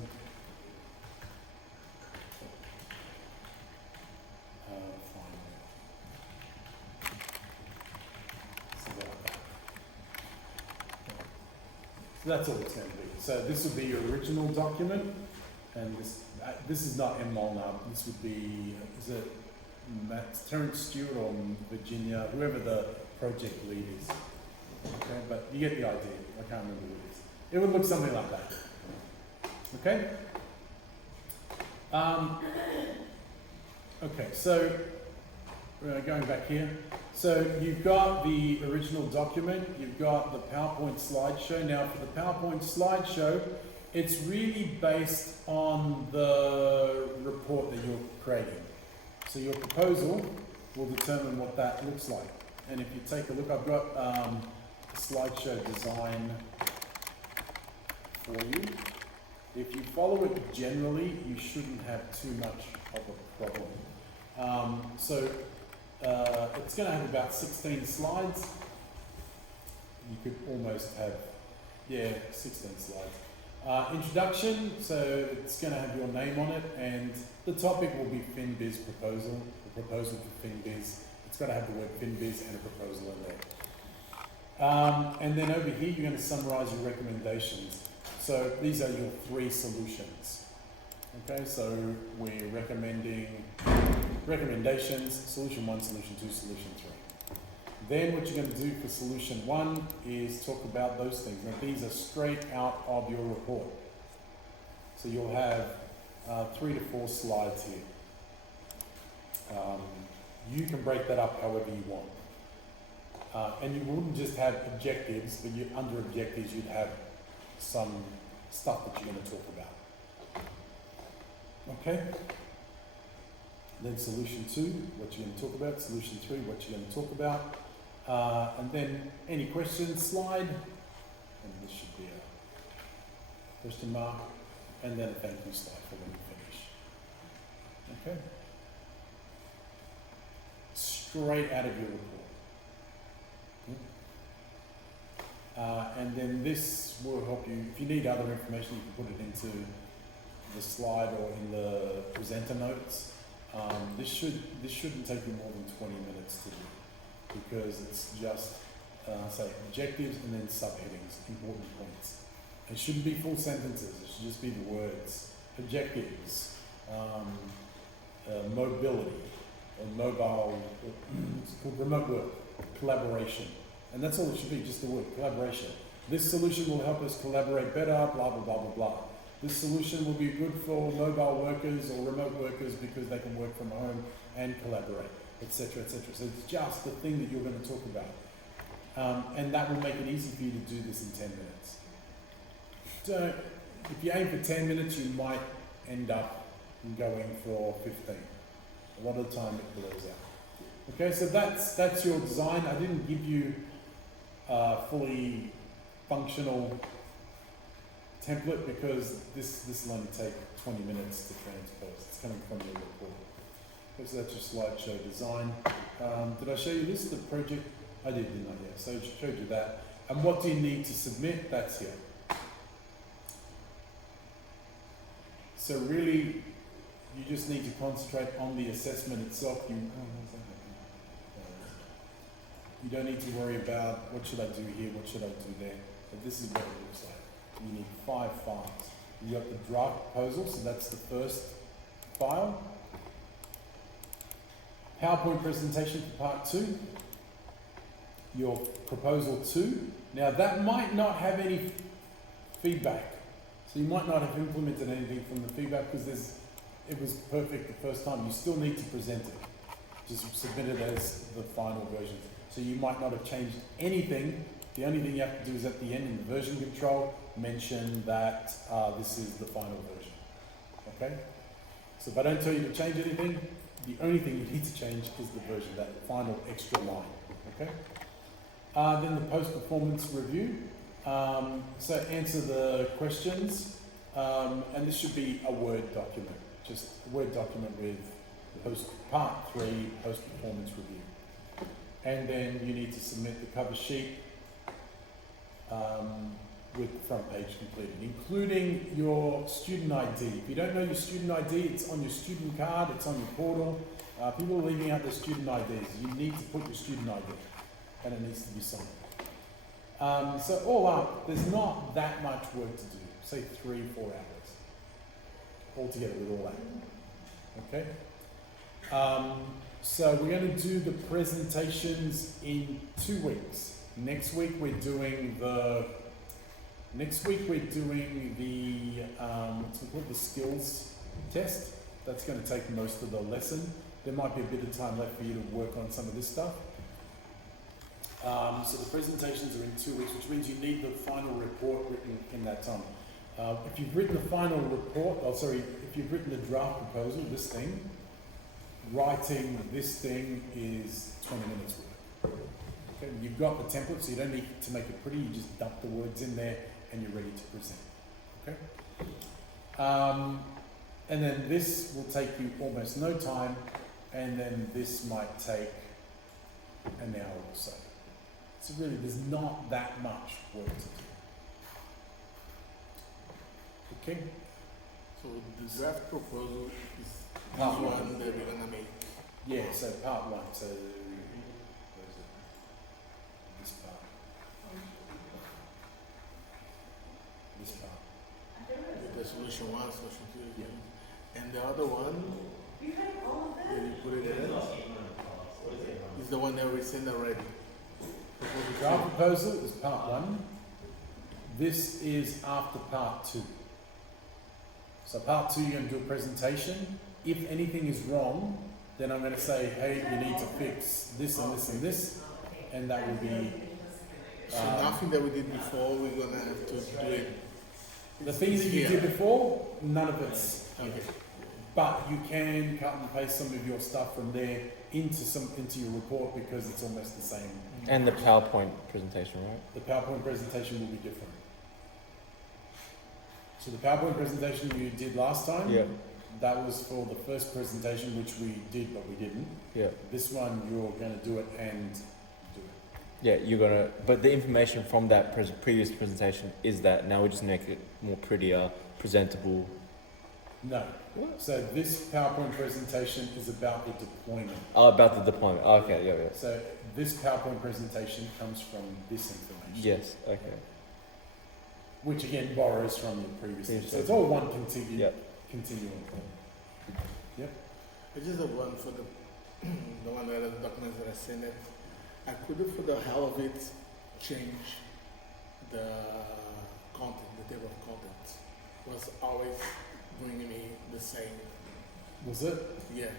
Final. So that's all it's going to be. So this would be your original document, and this is not M. Molnar. This would be, is it Terence Stewart or Virginia, whoever the project lead is. Okay, but you get the idea. I can't remember who it is. It would look something like that. Okay. Okay, so going back here. So you've got the original document, you've got the PowerPoint slideshow. Now for the PowerPoint slideshow, it's really based on the report that you're creating. So your proposal will determine what that looks like. And if you take a look, I've got a slideshow design for you. If you follow it generally, you shouldn't have too much of a problem. It's going to have about 16 slides. You could almost have, 16 slides. Introduction, so it's going to have your name on it, and the topic will be FinBiz proposal, the proposal for FinBiz. It's got to have the word FinBiz and a proposal in there. And then over here, you're going to summarize your recommendations. So these are your 3 solutions. Okay, so we're recommending recommendations, solution 1, solution 2, solution 3. Then what you're going to do for solution 1 is talk about those things. Now these are straight out of your report. So you'll have 3 to 4 slides here. You can break that up however you want. And you wouldn't just have objectives, but under objectives you'd have some stuff that you're going to talk about. Okay? Then solution 2, what you're going to talk about. Solution 3, what you're going to talk about. And then any questions slide. And this should be a question mark. And then a thank you slide for when you finish. Okay? Straight out of your report. And then this will help you, if you need other information, you can put it into the slide or in the presenter notes. This shouldn't take you more than 20 minutes to do, because it's just say objectives and then subheadings, important points. It shouldn't be full sentences, it should just be the words. Objectives, mobility, or mobile, it's called remote work, collaboration. And that's all it should be, just the word, collaboration. This solution will help us collaborate better, blah, blah, blah, blah, blah. This solution will be good for mobile workers or remote workers because they can work from home and collaborate, etc., etc. So it's just the thing that you're going to talk about. And that will make it easy for you to do this in 10 minutes. So if you aim for 10 minutes, you might end up going for 15. A lot of the time it blurs out. Okay, so that's your design. I didn't give you a fully functional template because this will only take 20 minutes to transpose. It's coming from your report. Okay, so that's your slideshow design. Did I show you this, the project? I did, didn't I? Yeah, so I showed you that. And what do you need to submit? That's here. So really, you just need to concentrate on the assessment itself. You don't need to worry about what should I do here, what should I do there. But this is what it looks like. You need 5 files. You got the draft proposal, so that's the first file. PowerPoint presentation for part 2. Your proposal 2. Now that might not have any feedback. So you might not have implemented anything from the feedback because it was perfect the first time. You still need to present it. Just submit it as the final version. So you might not have changed anything. The only thing you have to do is at the end in the version control, mention that this is the final version. Okay? So if I don't tell you to change anything, the only thing you need to change is the version, that final extra line. Okay? Then the post-performance review. So answer the questions, and this should be a Word document, just a Word document with part 3 post-performance review. And then you need to submit the cover sheet with the front page completed, including your student ID. If you don't know your student ID, it's on your student card, it's on your portal. People are leaving out their student IDs. You need to put your student ID, and it needs to be signed. So all up, there's not that much work to do, say 3-4 hours altogether with all that. Okay? So we're going to do the presentations in 2 weeks. Next week we're doing the what's it called, the skills test. That's going to take most of the lesson. There might be a bit of time left for you to work on some of this stuff. So the presentations are in 2 weeks, which means you need the final report written in that time. If you've written the final report, if you've written the draft proposal, this thing, writing this thing is 20 minutes worth. Okay, you've got the template, so you don't need to make it pretty. You just dump the words in there, and you're ready to present. Okay. And then this will take you almost no time, and then this might take an hour or so. So really, there's not that much work to do. Okay. So the draft proposal is Part the one. one that we're gonna make. Yeah. So part 1. So where is it? This part. This part. The solution 1, solution 2. Yeah. And the other one, You had all of where that? you put it in, is the one that we sent already. The draft proposal is part 1. This is after part 2. So part 2, you're going to do a presentation. If anything is wrong, then I'm going to say, hey, you need to fix this and this and this, and that will be. So nothing that we did before, we're gonna have to do it. The things that you did before, none of it's here. Okay. But you can cut and paste some of your stuff from there into your report because it's almost the same. And the PowerPoint presentation, right? The PowerPoint presentation will be different. So the PowerPoint presentation you did last time, Yeah. that was for the first presentation, which we did but we didn't. Yeah. This one you're going to do it and do it. Yeah, you're gonna. But the information from that previous presentation is that now we just make it more prettier, presentable. No. So this PowerPoint presentation is about the deployment. Oh, about the deployment. Oh, okay, yeah. So this PowerPoint presentation comes from this information. Yes. Okay. Which again borrows from the previous thing. Yes. So it's all one Yeah. continuum thing. Yep. I just have one for the the one that the documents that I sent it. I couldn't, for the hell of it, change the content, the table of contents. Was always bringing me the same. Was it Yeah.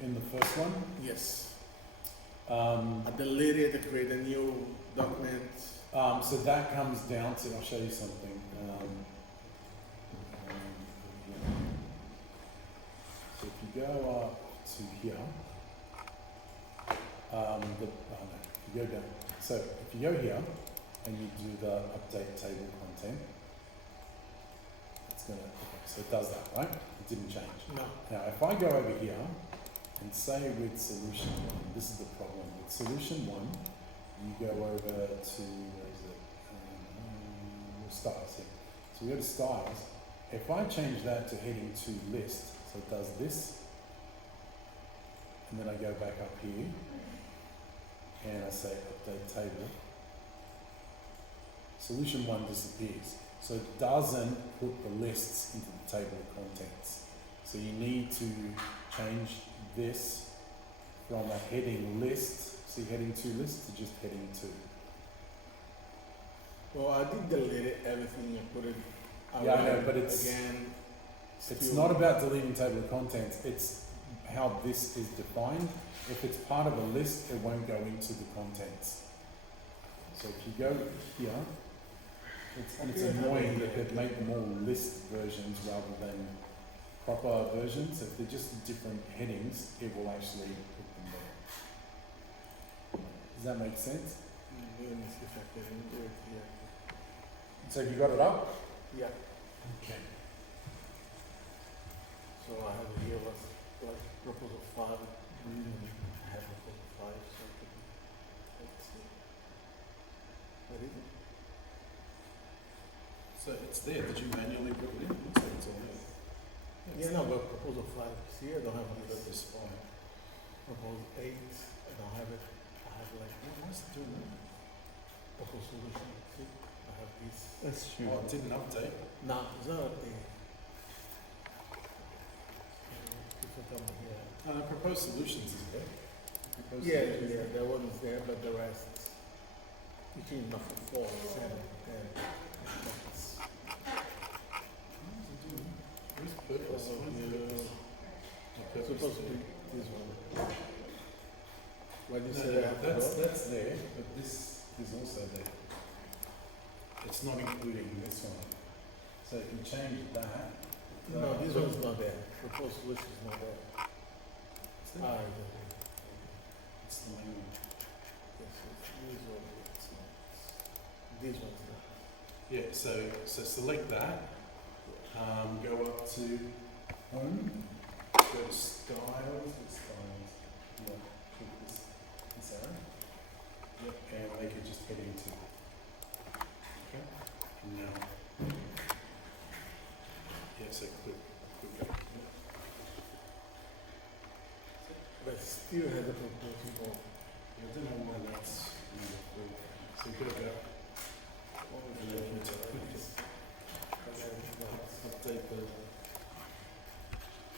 in the first one? Yes. Um, I deleted to create a new document. So that comes down to, I'll show you something. So if you go up to here, if you go down, so if you go here and you do the update table content, it's gonna, okay, so it does that, right? It didn't change. No. Now, if I go over here and say with solution one, this is the problem. With solution one, you go over to, where is it? Styles, yeah. So we go to styles. If I change that to heading to list, so it does this, and then I go back up here, and I say update table, solution one disappears. So it doesn't put the lists into the table of contents. So you need to change this from a heading list, see heading to list, to just heading to. Well, I did delete everything and put it Yeah, I know, but it's- again. It's still- not about deleting table of contents, it's how this is defined. If it's part of a list, it won't go into the contents. So if you go here, it's annoying that they've made them all list versions rather than proper versions. If they're just different headings, it will actually put them there. Does that make sense? Let me see if I can do it here. So have you got it up? Yeah. Okay. So I have here was like proposal 5. I have proposal 5, so I can, let's see. What is it? So it's there. Did you manually put it in? So it's all there. Yeah, no, but proposal 5 is here. I don't have But this. this fine. Proposal 8. I don't have it. I have like What's it doing that? proposal solution. See, I have this. That's true. Oh, it didn't update. No, it's not up there. If I come here. Proposed solutions is there. Proposed Yeah, solutions. yeah, that one is there, but the rest, you can not for 4, 7, 10. That's Where's purpose? it's supposed to be this one. Why do you say No, that? that's there, but this is also there. It's not including this one. So if you change that. No, this one's not there. Proposed solution is not there. It's there. Ah, it's okay. It's the language. Yes, it's this one. It's not. This one's not. Yeah, so select that. Go up to home. Go to styles. What's styles? Yeah, click this arrow. Yep, and make it just heading to. Okay. Now. Yeah, so click. But still has a proposal. I don't know why that's number 4. So go back. Oh, And then you need to update the